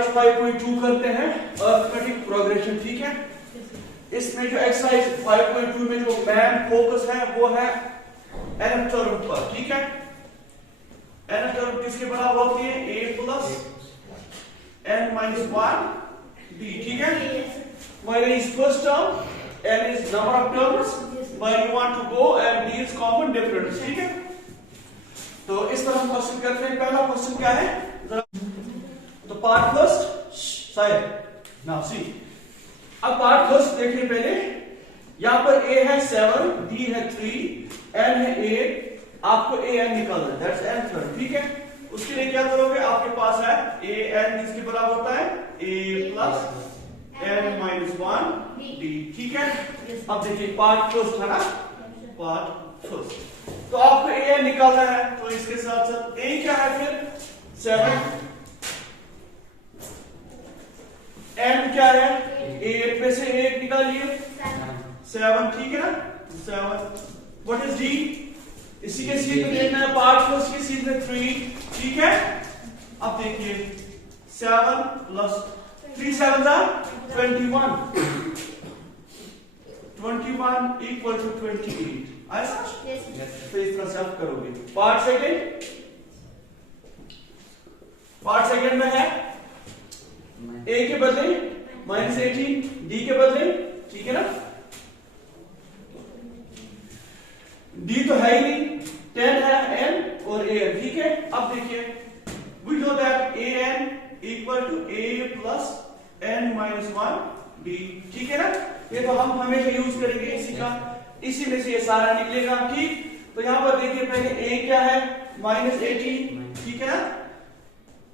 Exercise 5.2 करते हैं arithmetic progression, ठीक है। इसमें जो एक्सरसाइज 5.2 में जो मेन फोकस है वो है nth टर्म पर, ठीक है। nth टर्म किसके बराबर होती है? a plus n minus 1 d, ठीक है। where is first term, n is number of terms where you want to go and d is common difference, ठीक है। तो इस तरह हम क्वेश्चन करते हैं। पहला क्वेश्चन क्या है? तो part first side now see. अब पार्ट फर्स्ट देखिए पहले, यहां पर a है 7, d है 3, n है 8, आपको a n निकालना है, दैट्स n टर्म, ठीक है। उसके लिए क्या करोगे? आपके पास है a n किसके बराबर होता है? a plus n minus 1 d, ठीक है। अब देखिए पार्ट फर्स्ट था ना, पार्ट फर्स्ट, तो आपको a n निकालना है, तो इसके साथ साथ a क्या है फिर? 7, n क्या है? 8 में से 1 निकालिए, 7, ठीक है ना, 7। What is d? इसी के सीध में देखना है, पार्ट फर्स्ट के सीध में 3, ठीक है। अब देखिए 7 प्लस 3 7 21, 21 इक्वल टू 28, ऐसा? फिर इस तरह से आप करोगे। पार्ट सेकेंड, पार्ट सेकेंड में है a के बदले माइनस 18, d के बदले, ठीक है ना। d तो है ही नहीं, 10 है n और a है, ठीक है। अब देखिए we know that a n equal to a plus n minus 1 d, ठीक है ना। ये तो हम हमेशा यूज करेंगे इसी का, इसी में से ये सारा निकलेगा, ठीक। तो यहां पर देखिए पहले a क्या है? माइनस 18, ठीक है ना।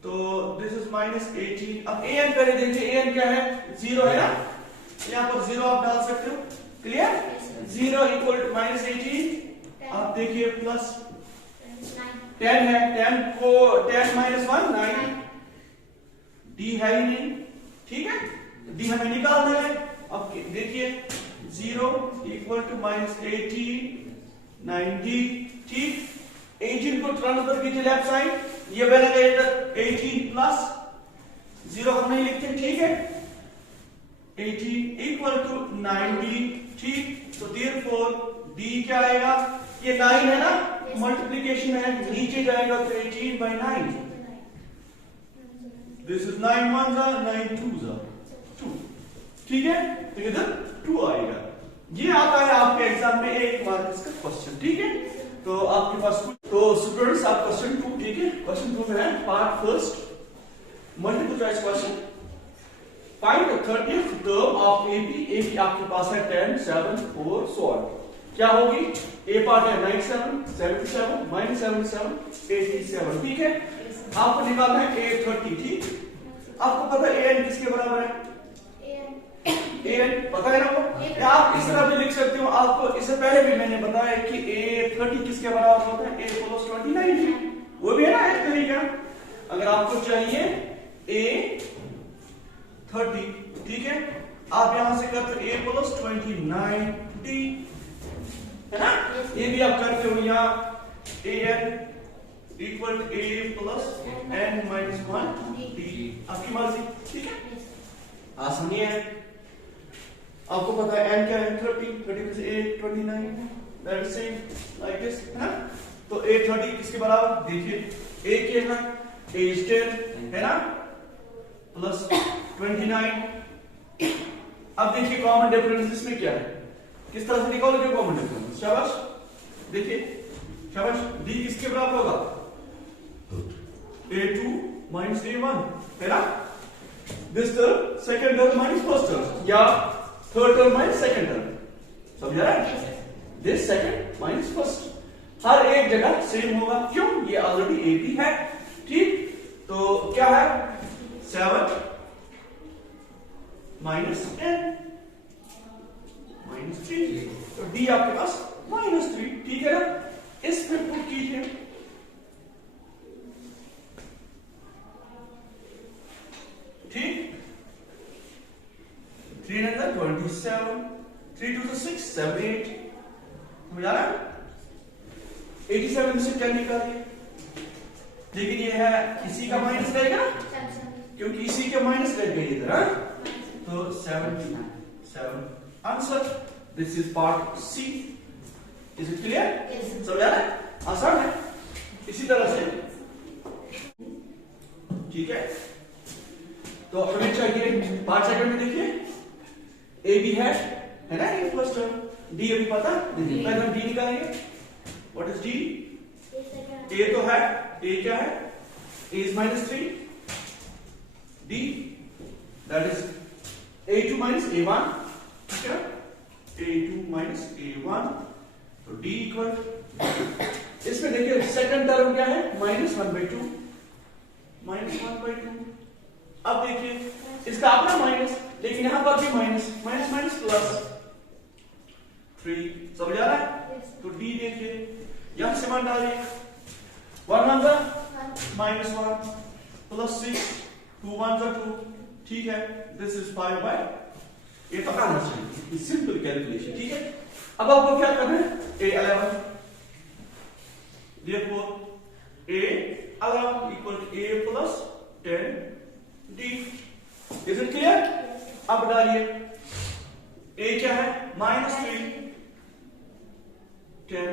तो दिस इज माइनस 18। अब an पहले देखिए, an क्या है? 0 है ना, यहां पर 0 आप डाल सकते हो, क्लियर। 0 इक्वल टू माइनस 18, आप देखिए प्लस 10 है, 10 को 10 माइनस 1 9, d है ही नहीं, ठीक है, d हमें निकालना है। अब देखिए 0 इक्वल टू माइनस 18 90, ठीक। 18 को ट्रांसफर कीजिए लेफ्ट साइड, ये बनेगा इधर 18 प्लस 0 हम नहीं लिखते, ठीक है। 18 इक्वल टू 90, ठीक। तो देयरफॉर d क्या आएगा? ये 9 है ना, मल्टीप्लिकेशन है, नीचे जाएगा तो 18 by 9, दिस इज 9 1 9 2 2, ठीक है। तो इधर 2 आएगा। ये आता है आपके एग्जाम में 1 मार्क्स का क्वेश्चन, ठीक है। तो आपके पास तो स्टूडेंट्स आप क्वेश्चन 2, ठीक है, क्वेश्चन 2 में है part first multiple choice question. Find the 30th term of AP आपके पास है 10 7 4 सो ऑन। क्या होगी? a पार्ट है 97 77 माइनस 77 87, ठीक है। आपको निकालना है a30, ठीक। आपको पता है an किसके बराबर है? an पता है ना वो, या आप इस तरह भी लिख सकते हो। आपको इससे पहले भी मैंने बताया कि a30 किसके बराबर होता है? a प्लस 29, वो भी है ना एक तरीका। अगर आपको चाहिए a30, ठीक है, आप यहां से करते a प्लस 29 d, है ना। ये भी आप करते हो, यहाँ an equal to a plus n minus 1 d, आपकी मर्जी, ठीक है, आसानी है। आपको पता है n क्या है? 30 में से a 29, that is same like this, है ना। तो a30 किसके बराबर? देखिए a क्या है? a is 10, है ना, प्लस 29। अब देखिए कॉमन डिफरेंस इसमें क्या है, किस तरह से निकालोगे कॉमन डिफरेंस? शाबाश, देखिए शाबाश। d किसके बराबर होगा? a2 माइनस a1, है ना। This term second term minus first term, या third term minus second term, समझ रहा है? दिस सेकंड माइनस फर्स्ट, हर एक जगह सेम होगा, क्यों? ये ऑलरेडी AP है, ठीक। तो क्या है? 7 माइनस 10 माइनस 3, तो d आपके पास माइनस 3, ठीक है ना। इसमें पुट कीजिए, ठीक। 327, 3 2 6 7 8, समझ आ रहा है? 87 से 10 निकालिए, लेकिन ये है इसी का माइनस रहेगा, क्योंकि इसी के माइनस रह गए इधर। तो 7 answer. This is part C. Is it clear? समझ आ रहा है? आसान है। इसी तरह से ठीक है। तो हमें चाहिए पार्ट सेकंड में, देखिए ए बी है ना, ए फर्स्ट टर्म। डी अभी पता नहीं, पहले हम डी निकालेंगे। What is D? ए तो है, ए क्या है? A is -3, D that is a2 minus a1, ठीक है? a2 minus a1, तो d इक्वल, इसमें देखिए सेकंड टर्म क्या है? -1/2, -1/2। अब देखिए इसका अपना माइनस, लेकिन यहां पर भी माइनस, माइनस प्लस 3। समझ आ रहा है? तो d देखिए यहां से मान डालिए, 1 1 -1 प्लस 6, 2 1 2, ठीक है? दिस इज 5/, ये तो आना चाहिए, सिंपल कैलकुलेशन, ठीक है? अब आपको क्या करना है? a11, therefore a11 equal to a plus 10d। Is it clear? अब डालिए, a क्या है? -3, 10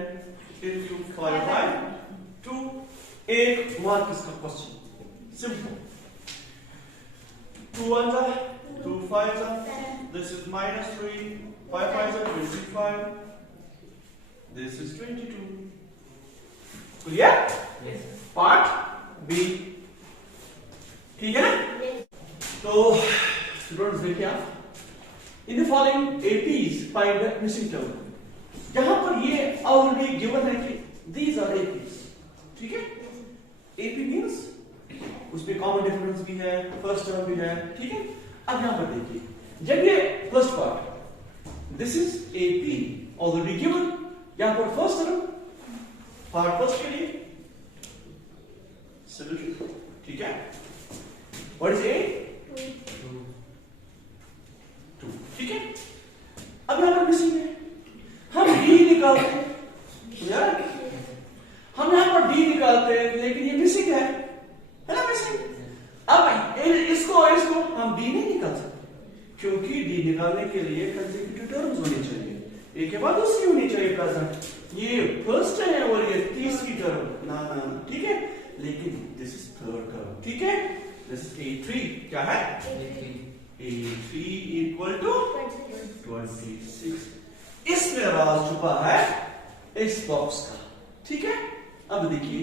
into 5/2। एक मार्क इसका question, simple. 2 1 2 5, this is -3, 5 5 25, this is 22। Clear? Yes. Part B, ठीक है ना? तो स्टूडेंट्स देखिए आप, in the following APs find the missing term. यहां पर ये ऑलरेडी गिवन है कि दीज आर एपीज, ठीक है? एपी मींस उसमें कॉमन डिफरेंस भी है, फर्स्ट टर्म भी है, ठीक है? अब यहां पर देखिए, जब ये first part, this is AP already given, यहां पर फर्स्ट टर्म पार्ट फर्स्ट के लिए सिमिट्री, ठीक है? What is a? 2, ठीक है? अब यहां पर मिसिंग है, हम डी निकालते हैं यार, हम यहां पर डी निकालते हैं, लेकिन ये मिसिंग है ना, मिसिंग। अब इसको हम डी नहीं निकाल सकते, क्योंकि डी निकालने के लिए कंसेक्यूटिव टर्म्स होनी चाहिए, एक के बाद दूसरी होनी चाहिए प्रेजेंट। ये फर्स्ट है और ये तीसरी टर्म ना, ठीक है? लेकिन दिस इज थर्ड टर्म, ठीक है? दिस इज a3, क्या है? a3 equal to 26। इसमें राज छुपा है इस बॉक्स का, ठीक है? अब देखिए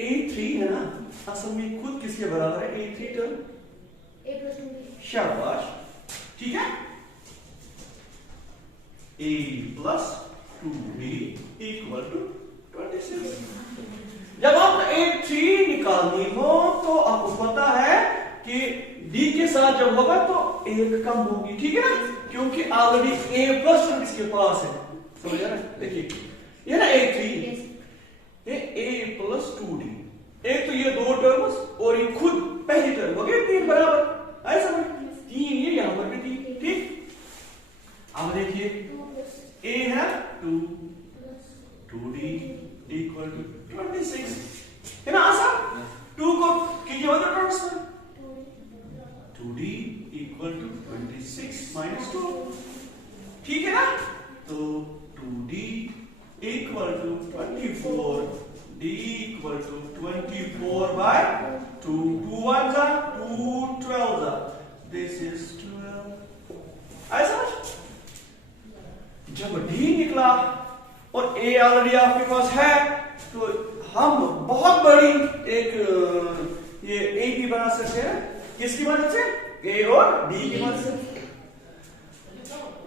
a3 है ना, असल में खुद किसके बराबर है? a3 टर्म, शाबाश, ठीक है? a plus 2b equal to 26। जब आपको a3 निकालनी हो तो आपको पता है कि d के साथ जब होगा तो 1 कम होगी, ठीक है ना? क्योंकि ऑलरेडी a प्लस टर्म इसके पास है, समझ रहे हैं? देखिए ये ना a3, ये a plus 2d, एक तो ये दो टर्म्स और ये खुद पहली टर्म हो गए 3 बराबर, ऐसा समझ? 3 ये यहां पर भी 3, ठीक? अब देखिए a है 2, 2d इक्वल टू 26, है ना? आसान। 2 को कीजिए अदर टर्म्स में, 2d इक्वल टू 26 माइनस 2, ठीक है ना? तो 2d equal to 24, d equal to 24/2, 2 1 2 12, this is 12। ऐसा जब d निकला और a ऑलरेडी आपके पास है, तो हम बहुत बड़ी एक ये a भी बना सकते हैं, किसकी मदद से? a और d की मदद से।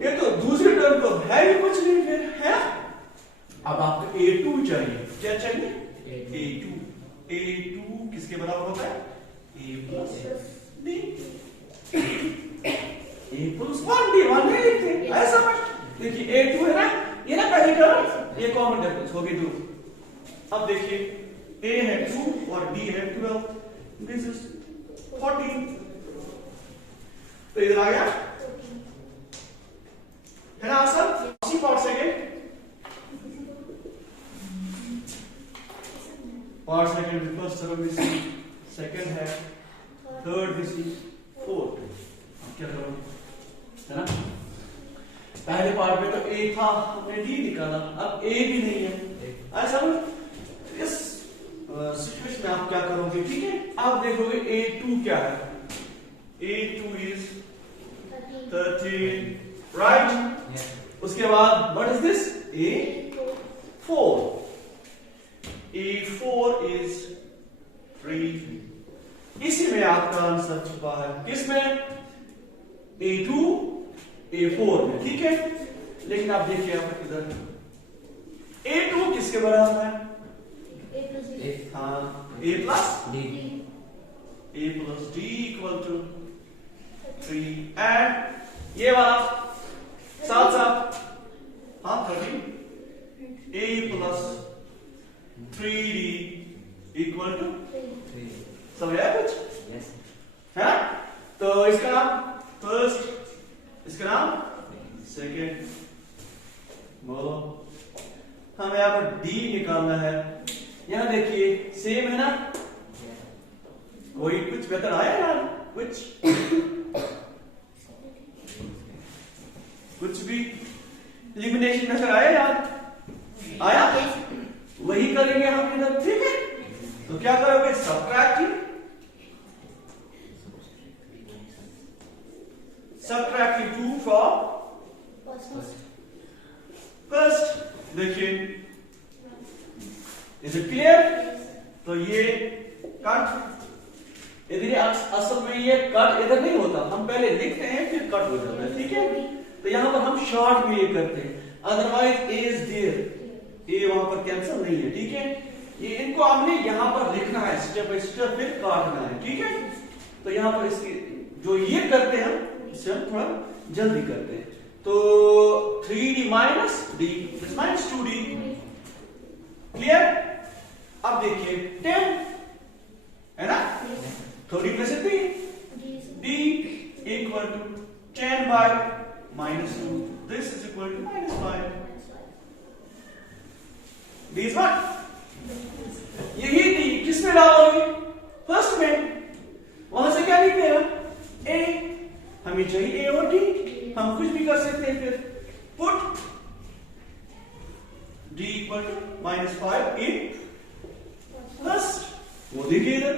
ये तो दूसरी टर्म तो है ही कुछ नहीं फिर, है? अब आपको a2 चाहिए, क्या चाहिए? a2 किसके बराबर होता है? a plus d, a plus 1d, 1 नहीं लिखते, ऐसा मत। देखिए a2 है ना, ये ना पहली टर्म, ये कॉमन डिफरेंस हो गई 2। अब देखिए a है 2 और d है 12, दिस इज 14। तो इधर आ गया, है ना आंसर? उसी part second, part second first term missing, second है थर्ड मिसिंग, फोर्थ। अब क्या करोगे, है ना? पहले पार्ट में तो ए था, हमने डी निकाला, अब ए भी नहीं है। अच्छा इस सिचुएशन में आप क्या करोगे, ठीक है? आप देखोगे A2 क्या है, A2 is 13, राइट? उसके बाद what is this, A4, A4 is 3। इसी में आपका आंसर छुपा है, किसमें, A2 A4 में, ठीक है? लेकिन आप देखिए आप इधर A2 किसके बराबर है, हाँ, A plus D equal to 3, and ये वाला साथ साथ, हाँ 13, A plus 3D equal to 3। समझ आया कुछ, है ना? तो इसका नाम फर्स्ट, इसका नाम सेकेंड। बोलो, हमें यहाँ पर D निकालना है। यहाँ देखिए सेम है ना, कोई कुछ बेहतर आया यार, कुछ भी एलिमिनेशन बेहतर आया यार, आया? वही करेंगे हम इधर, ठीक है? तो क्या करोगे, सब्ट्रैक्टिंग 2 फ्रॉम फर्स्ट। देखिए, इज इट क्लियर? तो ये कट इधर, असल में ये कट इधर नहीं होता, हम पहले लिखते हैं फिर कट हो जाता है, ठीक है? तो यहां पर हम शॉर्ट में ये करते हैं, अदरवाइज ए इज देयर, ए वहां पर कैंसिल नहीं है, ठीक है? ये इनको हमने यहां पर लिखना है स्टेप बाय स्टेप, फिर काटना है, ठीक है? तो यहां पर इसकी जो ये करते हैं इससे हम थोड़ा जल्दी करते हैं। तो 3D minus D minus 2D, clear? अब देखिए 10 है ना, 30 में से D equal to 10 by minus 2, this is equal to minus 5। D is what, यही D किसमें डालोगे, फर्स्ट में, वहां से क्या लिखते हैं, A, हमें चाहिए A और D, हम कुछ भी कर सकते हैं, फिर put D equal to minus 5 in first. वो देखिए इधर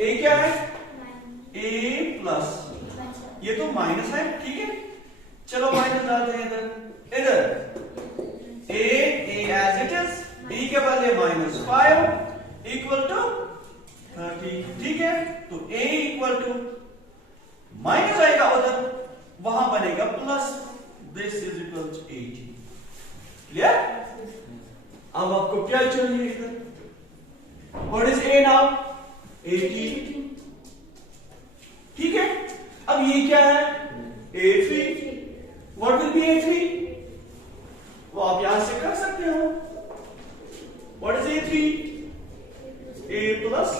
A क्या है, A प्लस, ये तो माइनस है, ठीक है? चलो माइनस डालते हैं इधर A as it is, D के बदले माइनस 5 इक्वल टू 30, ठीक है? तो A इक्वल टू माइनस आएगा उधर, वहां बनेगा plus, this is equal to 80, clear? अब आपको क्या चाहिए इधर, व्हाट इज A नाउ, 80, ठीक है? अब ये क्या है, A3, what will be A3, वो आप यहां से कर सकते हो, what is A3, A plus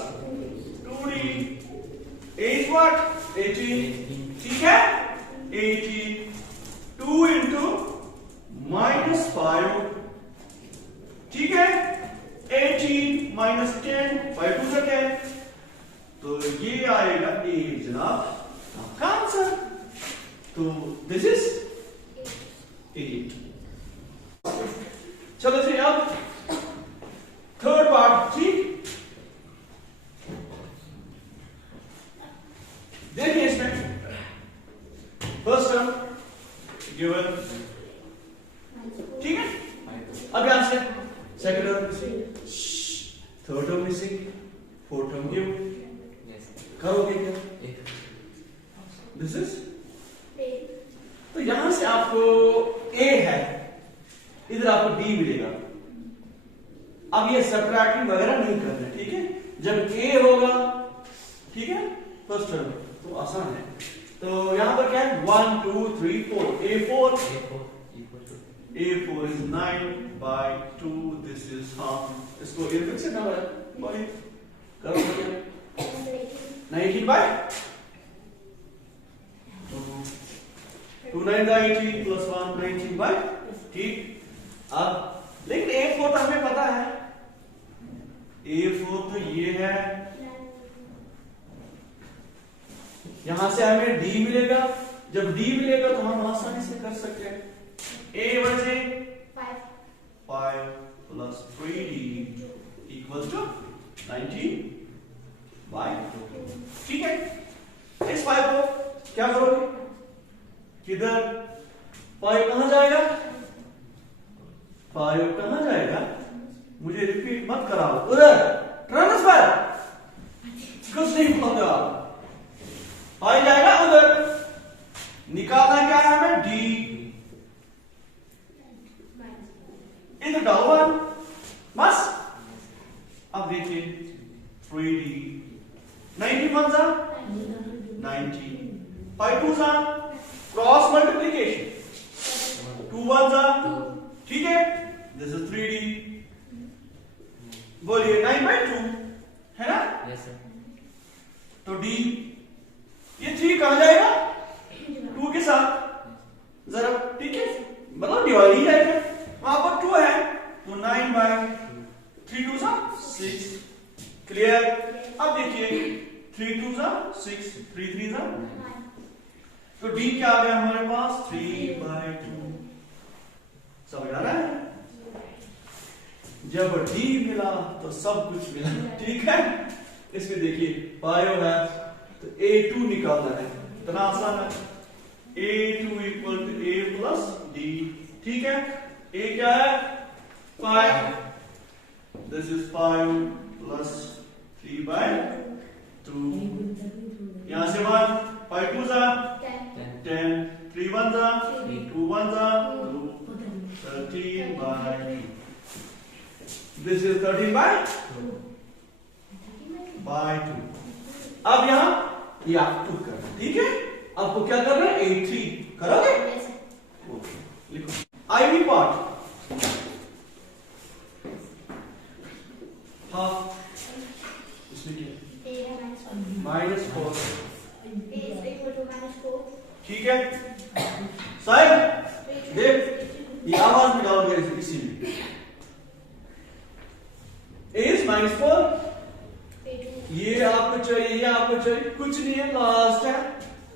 2D, A is what, 18, ठीक है? 18, 2 इंटू माइनस 5, ठीक है? 18 माइनस 10, 5 टू 10, तो ये आएगा A जनाब आपका आंसर। तो दिस इज 8। चलो जी, अब थर्ड पार्ट, ठीक? देखिए इसमें फर्स्ट टर्म गिवन, ठीक है? अब यहां से second term missing, third term missing, fourth term given, करोगे क्या, दिस इज, तो यहां से आपको A है, इधर आपको D मिलेगा। अब ये सब्ट्रैक्टिंग वगैरह नहीं करना, ठीक है? जब A होगा, ठीक है, फर्स्ट टर्म, तो आसान है। तो यहां पर क्या है, 1 2 3 4, A4 is 9 by 2, this is half, इसको इरविक से नंबर है, बोलिए करो क्या, 19 by 2 9 18 plus 1 19 by, ठीक? अब लेकिन A4 तो हमें पता है, A4 तो ये है, यहां से हमें डी मिलेगा, जब डी मिलेगा तो हम आसानी से कर सकते हैं a बचे 5 प्लस 3d इक्वल टू 19/2। ठीक है, इस 5 को क्या करोगे, किधर 5 कहां जाएगा, 5 कहां जाएगा, मुझे रिपीट मत कराओ, उधर ट्रांसफर कुछ नहीं बोलोगे आप, 5 जाएगा उधर, निकालना क्या है हमें d, इधर डालो 1 बस। अब देखिए 3d 90 1 जा 90, 5 2 जा क्रॉस मल्टीप्लिकेशन 2 1 जा, ठीक है, दिस इज 3d, बोलिए 9/2 है ना, यस सर। तो d ये 3 कहां जाएगा 2 के साथ जरा, ठीक है, मतलब डिवाइड ही जाएगा, वहां पर 2 है तो 9/3 2 जा 6, क्लियर। अब देखिए 3 2 जा 6 3 3 जा, तो d क्या आ गया हमारे पास 3/2, समझ आ रहा है, जब d मिला तो सब कुछ मिला, ठीक है। इसमें देखिए 5 है तो a2 निकालना है, इतना आसान है, a2 equal to a plus d, ठीक है, a क्या है 5, दिस इज 5 प्लस 3/2, यहां से 1 5 2 जा 10, 3 1 जा 2 1 जा 2, 13/2, दिस इज 13/2। अब यहां ये आप पुट करना, ठीक है, आपको क्या करना है 83 करोगे, ओके लिखो आईवी पार्ट, हाँ इसमें क्या -4, ठीक है साहब, देख ये आवाज निकालोगे इसीलिए, a is -4, ये आपको चाहिए, ये आपको चाहिए, कुछ नहीं है, लास्ट है,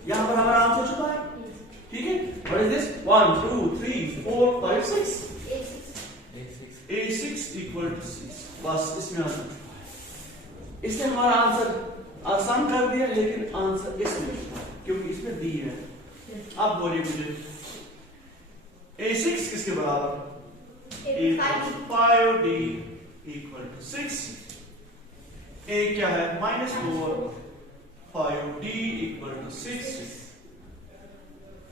यहां पर हमारा आंसर छुपा है, ठीक है, what is this 1 2 3 4 5 6 a6 equal to 6, बस इसमें आंसर छुपा है, इसने हमारा आंसर आसान कर दिया, लेकिन आंसर इसमें छुपा है क्योंकि इसमें दी है। अब बोलिए मुझे a6 किसके बराबर, a5d इक्वल टू 6, a क्या है -4, 5d इक्वल टू 6,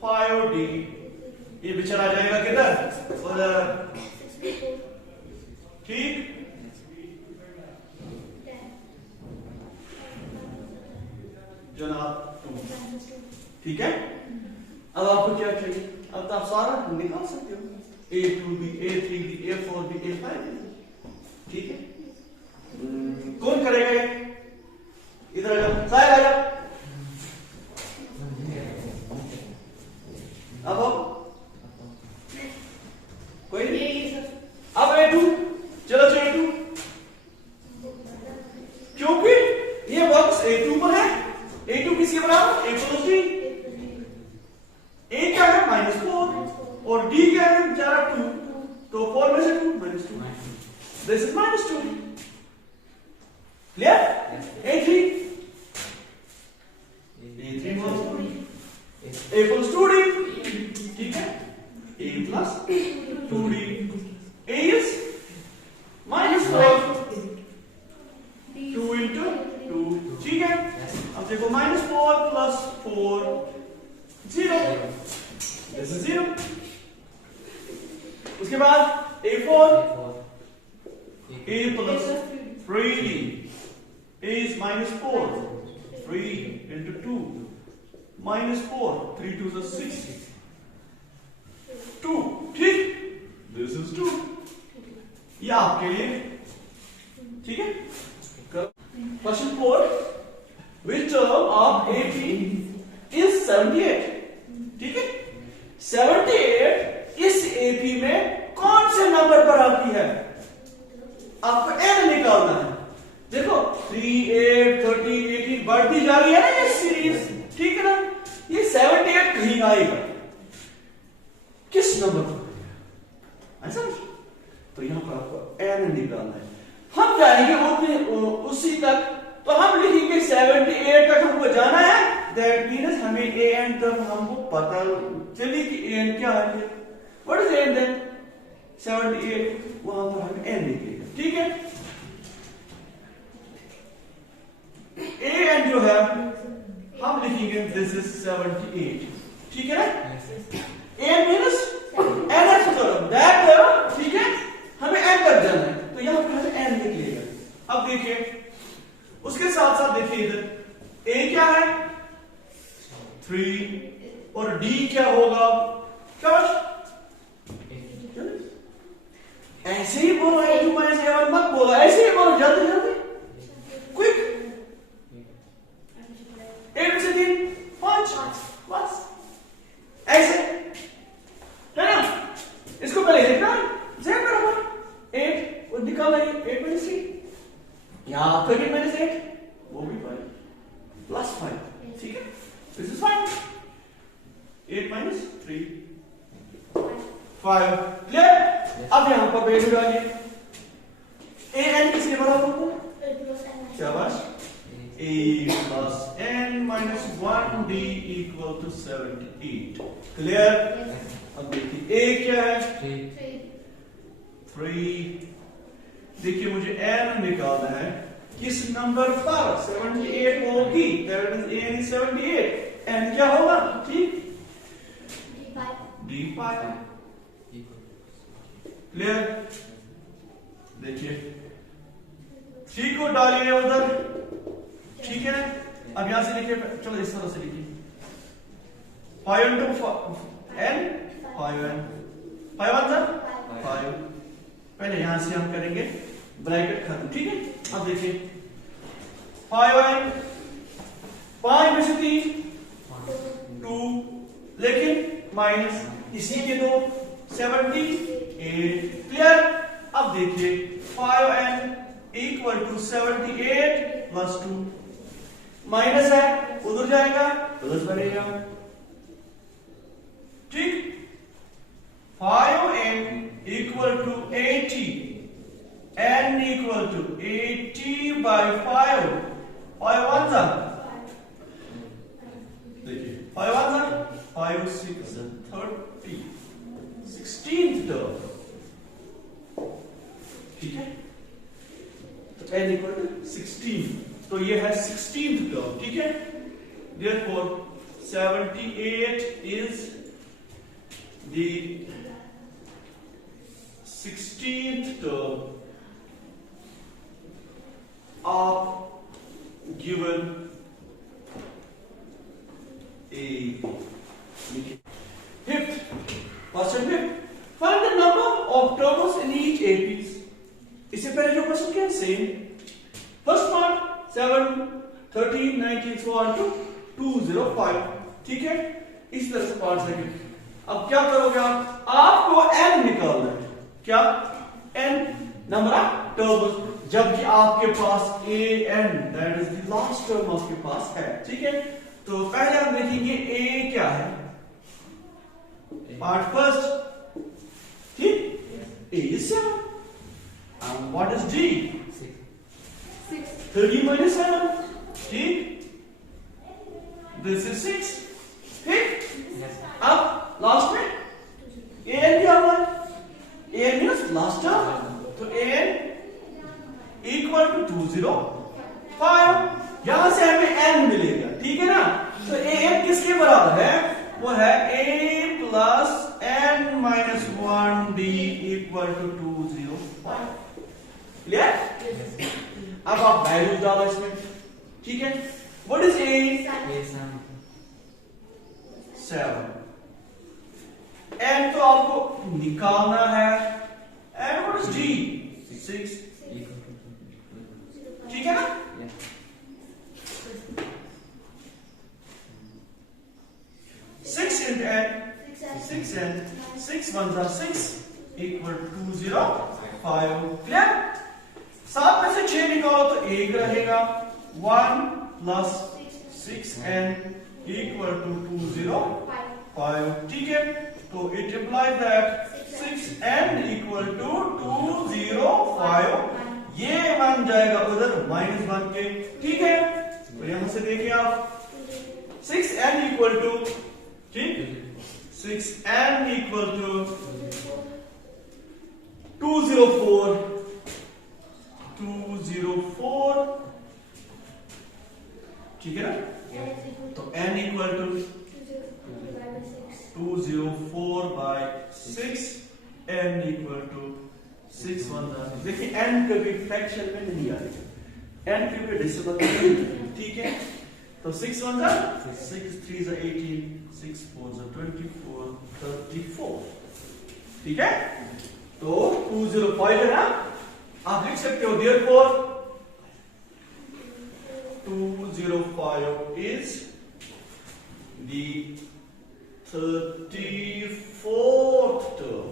5d ये बेचारा जाएगा किधर उधर, ठीक, जनाब 2, ठीक है। अब आपको क्या चाहिए, अब तो आप सारा निकाल सकते हो, a2b a3b a4b a5b, ठीक है, कौन करेगा ये, इधर आ जाओ साहब, आ जाओ, अब कोई नहीं, अब a2 चलो a2, क्योंकि ये बॉक्स a2 पर है, a2 किसके बराबर a प्लस d, a क्या है -4 और d क्या है बेचारा 2, तो 4 में से 2 -2, this is -2, clear, a3 a plus 2d, ठीक है, a plus 2d, a is -4 2 into 2, ठीक है, अब देखो -4 प्लस 4 0, दिस इज 0, उसके बाद a4 a plus 3d, a is -4 3 into 2 -4 3 2 is 6 2, ठीक, this is 2, ये आपके लिए, ठीक है। Question 4, which term of AP is 78, ठीक है, 78 इस AP में कौन से नंबर पर आती है, आपको n निकालना है, देखो 3 8 13 18 बढ़ती जा रही है ना ये सीरीज, ठीक है ना। ये 78 कहीं आएगा, किस नंबर पर ऐसा। तो यहां पर आपको n निकालना है। हम जाएंगे उसी तक, तो हम लिखेंगे 78 तक हमको जाना है। दैट मीन्स हमें an तक हमको पता चली कि an क्या है। व्हाट इज an देन 78, वहां पर हमें n लिखेगा, ठीक है। an जो है हम लिखेंगे दिस इज 78, ठीक है ना। an मीन्स n है तो दैट टर्म, ठीक है, हमें n तक जाना है, तो यहां पर हमें n निकलेगा। अब देखिए उसके साथ साथ देखिए इधर a क्या है 3 और d क्या होगा, क्या ऐसे ही बोलो, 2 - 7 मत बोलो, ऐसे ही बोलो जल्दी जल्दी क्विक। 8 से 3 5 बस ऐसे है ना। इसको पहले लिखना सेम बराबर 8 और निकालना है 8 - 3 या 13 - 8 वो भी 5 प्लस 5, ठीक है। This is 5 8 - 3 5 clear. अब यहां पर वैल्यू डालिए an किसके बराबर होगा, शाबाश, a plus n minus 1d equal to 78, clear. अब देखिए a क्या है 3, देखिए मुझे n निकालना है किस नंबर पर 78 होगी, that means n is 78, n क्या होगा, ठीक, d5, क्लियर। देखिए 3 को डालिए उधर, ठीक है। अब यहां से लिखिए, चलो इस तरह से लिखिए 5 into n 5n 5 1 5, पहले यहां से हम करेंगे ब्रैकेट खत्म, ठीक है। अब देखिए 5n 5 में से 3 2, लेकिन माइनस इसी के दो 78, क्लियर। अब देखिए 5n equal to 78 plus 2, minus है उधर जाएगा प्लस बनेगा, ठीक। 5n equal to 80, n equal to 80 by 5 1 जा, देखिए 5 1 जा 5 6 30 16th टर्म, ठीक है। तो n इक्वल टू 16, तो ये है 16th टर्म, ठीक है। Therefore 78 is the 16th term of given a. Fifth, question fifth. Find the number of terms in each a piece. इससे पहले जो क्वेश्चन क्या है same. First part 7 13 19 so on to 205, ठीक है। इस तरह से पार्ट सेकंड। अब क्या करोगे आप, आपको n निकालना है, क्या n नंबर ऑफ टर्म्स, जबकि आपके पास a n that is the last term आपके पास है, ठीक है। तो पहले हम देखेंगे a क्या है, पार्ट फर्स्ट, ठीक। a is 7 and what is d 30 minus 7, ठीक। this is 6, ठीक। अब लास्ट में an क्या हुआ, an मींस लास्ट टर्म, तो an इक्वल टू 205, यहां से हमें n मिलेगा, ठीक है ना। तो an किसके बराबर है, वो है a plus n minus 1d equal to 205, clear. अब आप वैल्यू डालो इसमें, ठीक है। व्हाट इज a 7, n तो आपको निकालना है, and what is d 6, ठीक है ना। 6 into n 6n 6 1s are 6 equal to 205, clear. 7 में से 6 निकालो तो 1 रहेगा, 1 प्लस 6n इक्वल टू 205, ठीक है। तो it implies that 6n equal to 205, ये बन जाएगा उधर -1 के, ठीक है। तो यहां से देखिए आप 6n इक्वल टू, ठीक, 6n इक्वल टू 204, ठीक है ना। तो n equal to 204 by 6, n equal to 6 1 9। देखिए n कभी फ्रैक्शन में नहीं आएगा, n कभी डेसिमल में नहीं, ठीक है। तो 6 1 6 3 18, 6 4 24, 34, ठीक है। तो 205 है ना, आप लिख सकते हो therefore 205 is the 34th term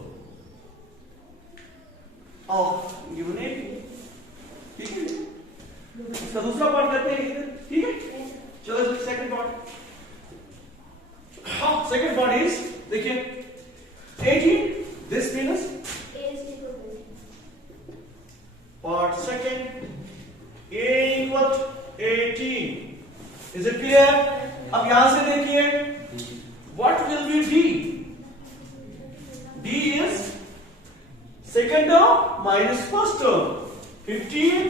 of unity, ठीक है। इसका दूसरा पार्ट लेते हैं इधर, ठीक है। चलो second part, second part is, देखिए 18, this means part second, a equal 18, is it clear? अब यहां से देखिए what will be d? d is second term minus first term, 15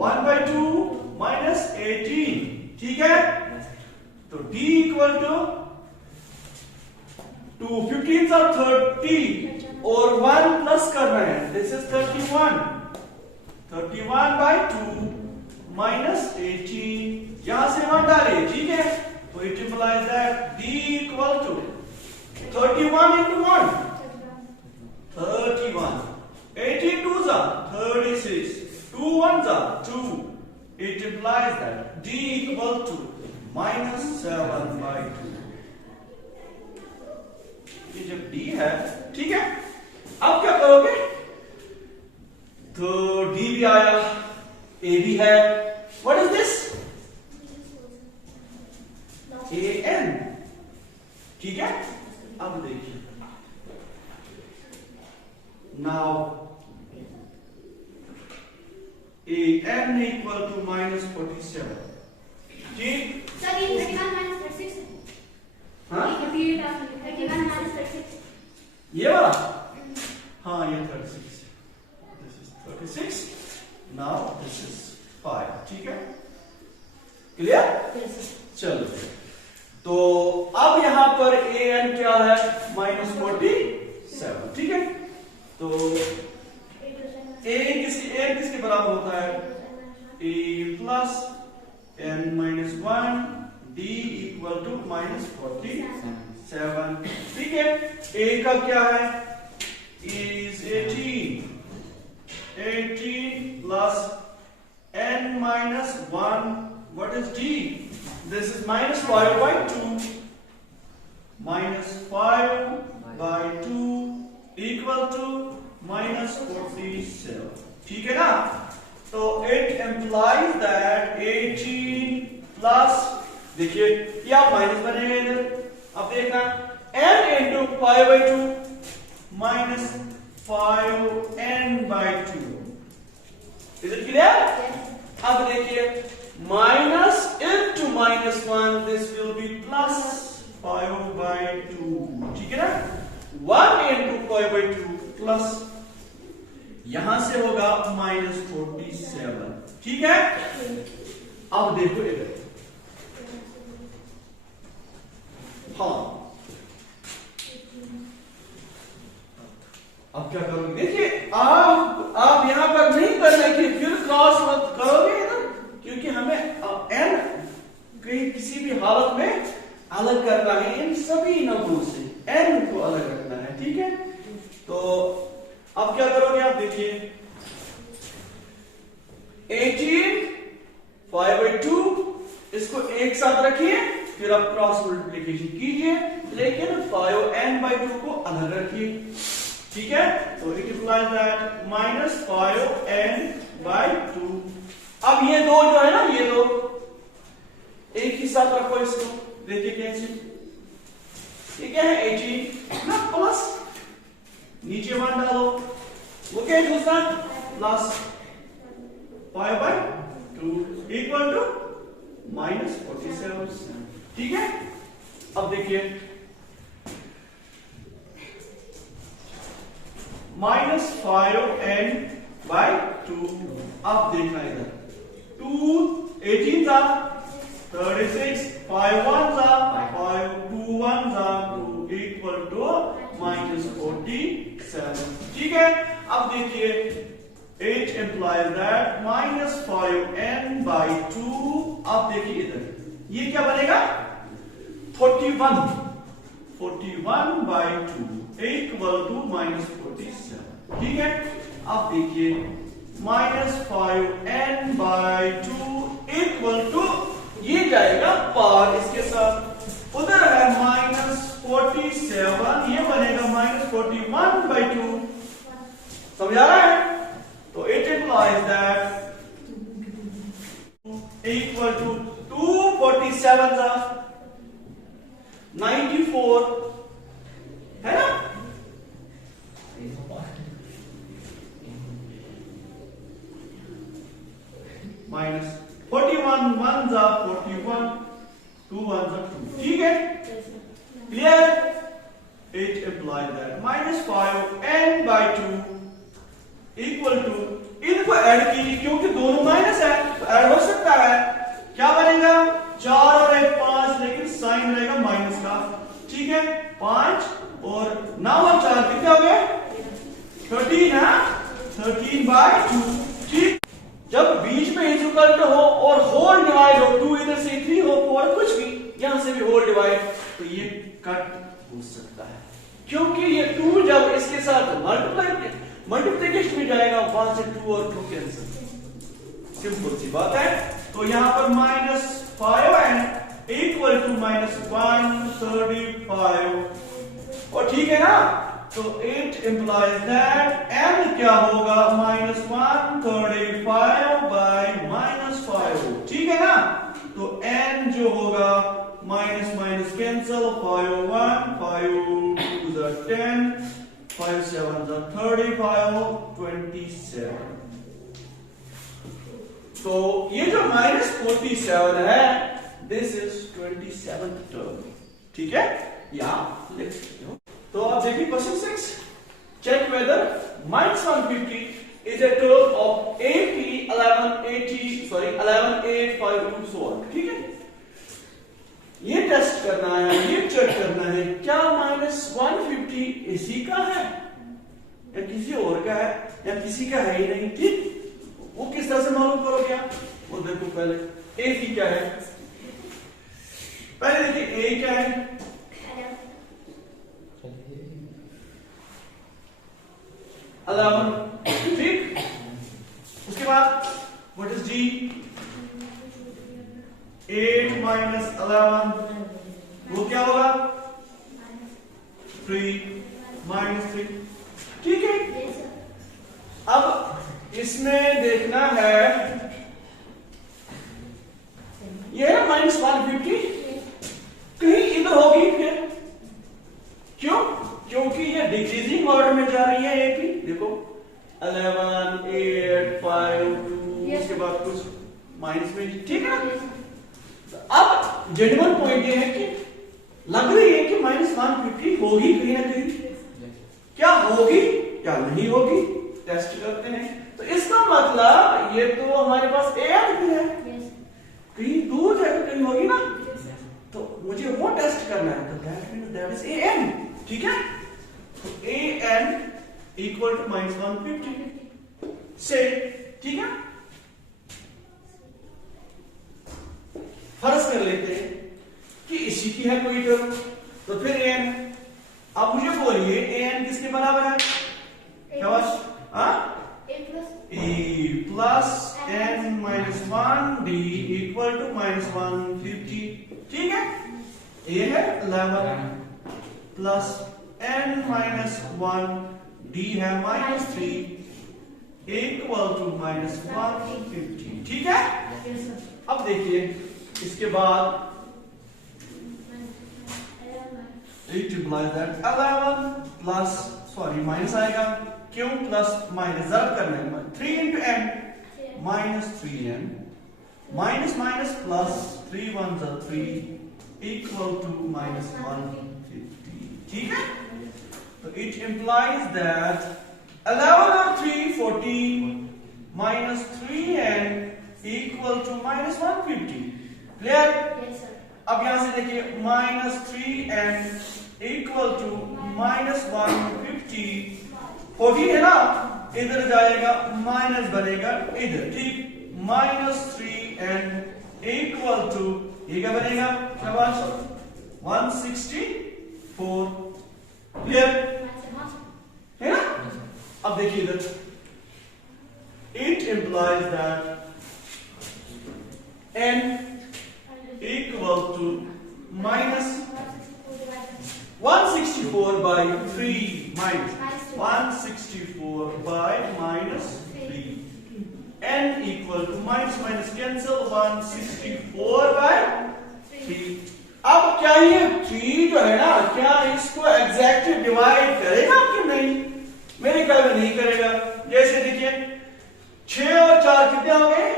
1 by 2 minus 18, ठीक है। तो d equal to 2 15s are 30 और 1 plus कर रहे हैं, दिस इज 31 by 2 minus 18, यहां से 1 डालिए, ठीक है। तो it implies that d equal to 31 into 1 31, 18 2s are 36, 2 1s are 2, it implies that d equal to -7 by 2, ये जब d है, ठीक है। अब क्या करोगे, तो d भी आया, a भी है, व्हाट इज दिस, an, ठीक है। अब देखिए नाउ an इक्वल टू -47, ठीक। सर ये 31 minus 36 है। हाँ 31 minus 36, ये वाला, हाँ ये 36, this is 36, now this is 5, ठीक है, क्लियर। चलो तो अब यहां पर an क्या है, -47, ठीक है। तो a किसके बराबर होता है, a plus n minus 1, d equal to -47, ठीक है। a का क्या है, is 18 plus n minus 1, what is d, this is -5 by 2, -5 by 2 equal to -47, ठीक है ना। तो it implies that 18 plus, देखिए ये आप माइनस बनेगा इधर, अब देखना n into 5 by 2 minus 5n by 2, is it clear? अब देखिए minus into -1, this will be plus 5 by 2, ठीक है ना। 1 into 5 by 2 प्लस यहां से होगा -47, ठीक है। अब देखो इधर, हाँ अब क्या करोगे, देखिए आप यहां पर नहीं करना कि फिर क्रॉस मत करोगे ना, क्योंकि हमें n कहीं किसी भी हालत में अलग करना है, इन सभी नंबरों से n को अलग रखना है, ठीक है। तो अब क्या करोगे, आप देखिए 18 5 by 2, इसको एक साथ रखिए, फिर आप क्रॉस मल्टीप्लिकेशन कीजिए, लेकिन 5n by 2 को अलग रखिए, ठीक है। तो it implies that -5n by 2। अब ये दो जो है ना, ये दो एक ही साथ रखो इसको, देखिए कैसे, ये क्या है 18 ना प्लस नीचे 1 डालो, वो क्या है दूसरा प्लस 5/2 इक्वल टू -47। ठीक है, अब देखिए -5n/2। अब देखना इधर 2 18 था 36, 5 1s are 5, 2 1s are 2 equal to -47। ठीक है, अब देखिए 8 implies that -5n/2। अब देखिए इधर ये क्या बनेगा 41/2 equal to -47। ठीक है, अब देखिए -5n/2 equal to ये जाएगा पार इसके साथ, उधर है -47, ये बनेगा -41/2। समझ आ रहा है? तो it implies that equal to 247 था 94 है ना, minus 41 1s are 41, 2 1s are 2। ठीक है, clear? It implies that -5n/2 equal to, इनको ऐड कीजिए क्योंकि दोनों माइनस है तो ऐड हो सकता है, क्या बनेगा 4 और 1 5, लेकिन साइन रहेगा माइनस का। ठीक है, 5 और 9 और 4 कितने हो गए 13 है, 13/2। ठीक, जब बीच में इक्वल टू हो और होल डिवाइड हो, 2 इधर से 3 हो, 4 कुछ भी, यहां से भी होल डिवाइड, तो ये कट हो सकता है क्योंकि ये 2 जब इसके साथ मल्टीप्लिकेशन में जाएगा, वहां से 2 और 2 कैंसिल, सिंपल सी बात है। तो यहां पर -5n इक्वल टू -135, और ठीक है ना, तो it implies that n क्या होगा -135/-5। ठीक है ना, तो n जो होगा minus cancel, 5 1 5 2s are 10, 5 7s are 35, 27। तो ये जो -47 है, दिस इज 27th टर्म। ठीक है, या लिख सकते हो। तो आप देखिए question 6, check whether -150 is a term of 80 11 8 5 2 so on। ठीक है, ये टेस्ट करना है, ये चेक करना है क्या -150 इसी का है या किसी और का है या किसी का है ही नहीं। ठीक, वो किस तरह से मालूम करोगे आप, वो देखो पहले ए की क्या है, पहले देखिए ए क्या है 11। ठीक, उसके बाद व्हाट इज जी 8 - 11, वो क्या होगा 3 -3। ठीक है, अब इसमें देखना है ये है -150 कहीं इधर होगी, फिर क्यों, क्योंकि ये डिक्रीजिंग ऑर्डर में जा रही है एक ही, देखो 11 8 5 2, उसके बाद कुछ माइनस में। ठीक है, अब जेन्युइन पॉइंट ये है कि लग रही है कि -150 होगी कहीं ना कहीं, क्या होगी क्या नहीं होगी, टेस्ट करते हैं। तो इसका मतलब ये तो हमारे पास ए है, कहीं दूर है तो कहीं होगी ना, तो मुझे वो टेस्ट करना है, तो दैट इज an। ठीक है, तो an इक्वल टू -150 से। ठीक है, फर्ज कर लेते हैं कि इसी की है कोई टर्म, तो फिर an, अब मुझे बोलिए an किसके बराबर है, क्या बात, e plus n-1 d equal to -150। ठीक है, a है 11 प्लस n-1 d है -3 इक्वल टू -150। ठीक है, अब देखिए इसके बाद It implies that 11 plus minus आएगा, क्यों प्लस माइनस जब करना है 3 into n minus 3n minus minus plus 3 ones are 3 equal to minus 150. ठीक है? So it implies that 11 or 3 14 minus 3n equal to minus 150. Clear? Yes, sir. अब यहां से देखिए minus 3n equal to minus 150. 14 है ना, इधर जाएगा माइनस बनेगा इधर, ठीक, minus 3n equal to ये क्या बनेगा शाबाश 164. क्लियर है ना? अब देखिए इधर, it implies that n equal to minus 164 by 3 minus 164 by minus 3 n equal to minus minus cancel 164 by 3. अब क्या ये 3 जो है ना, क्या इसको एग्जैक्टली डिवाइड करेगा कि नहीं? मेरे ख्याल में नहीं करेगा. जैसे देखिए 6 और 4 कितने हो गए?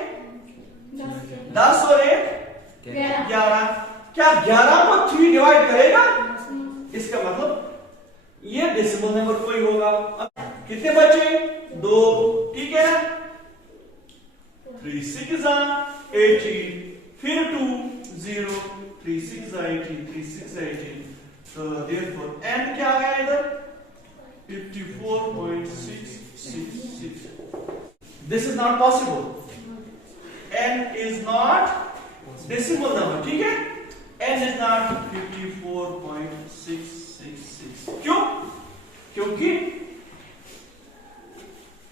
10 और 1 11. क्या 11 को 3 डिवाइड करेगा? इसका मतलब ये डेसिमल नंबर कोई होगा. अब कितने बचे? 2. ठीक है, 3 6 18, फिर 2 0, 3 6 18, 3 6 18. So therefore n क्या आया इधर? 54.666. This is not possible. n is not decimal number. ठीक है, n is not 54.666. क्यों? क्योंकि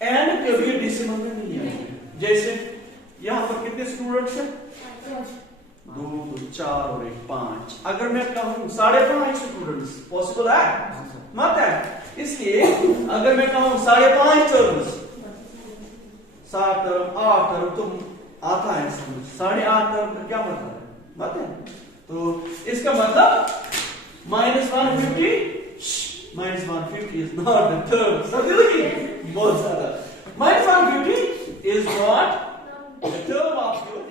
n कभी डेसिमल में नहीं है. जैसे यहां पर कितने स्टूडेंट्स हैं? 2 4 और 1 5. अगर मैं कहूं 5.5 स्टूडेंट्स, पॉसिबल है? मत है. इसलिए अगर मैं कहूं 5.5 टर्म्स, 7 टर्म 8 टर्म, तो आता है समझ. 8.5 टर्म का क्या मतलब है? मत है. तो इसका मतलब -150 is not the term. समझ लीजिए, बहुत ज्यादा. -150 is not the term of your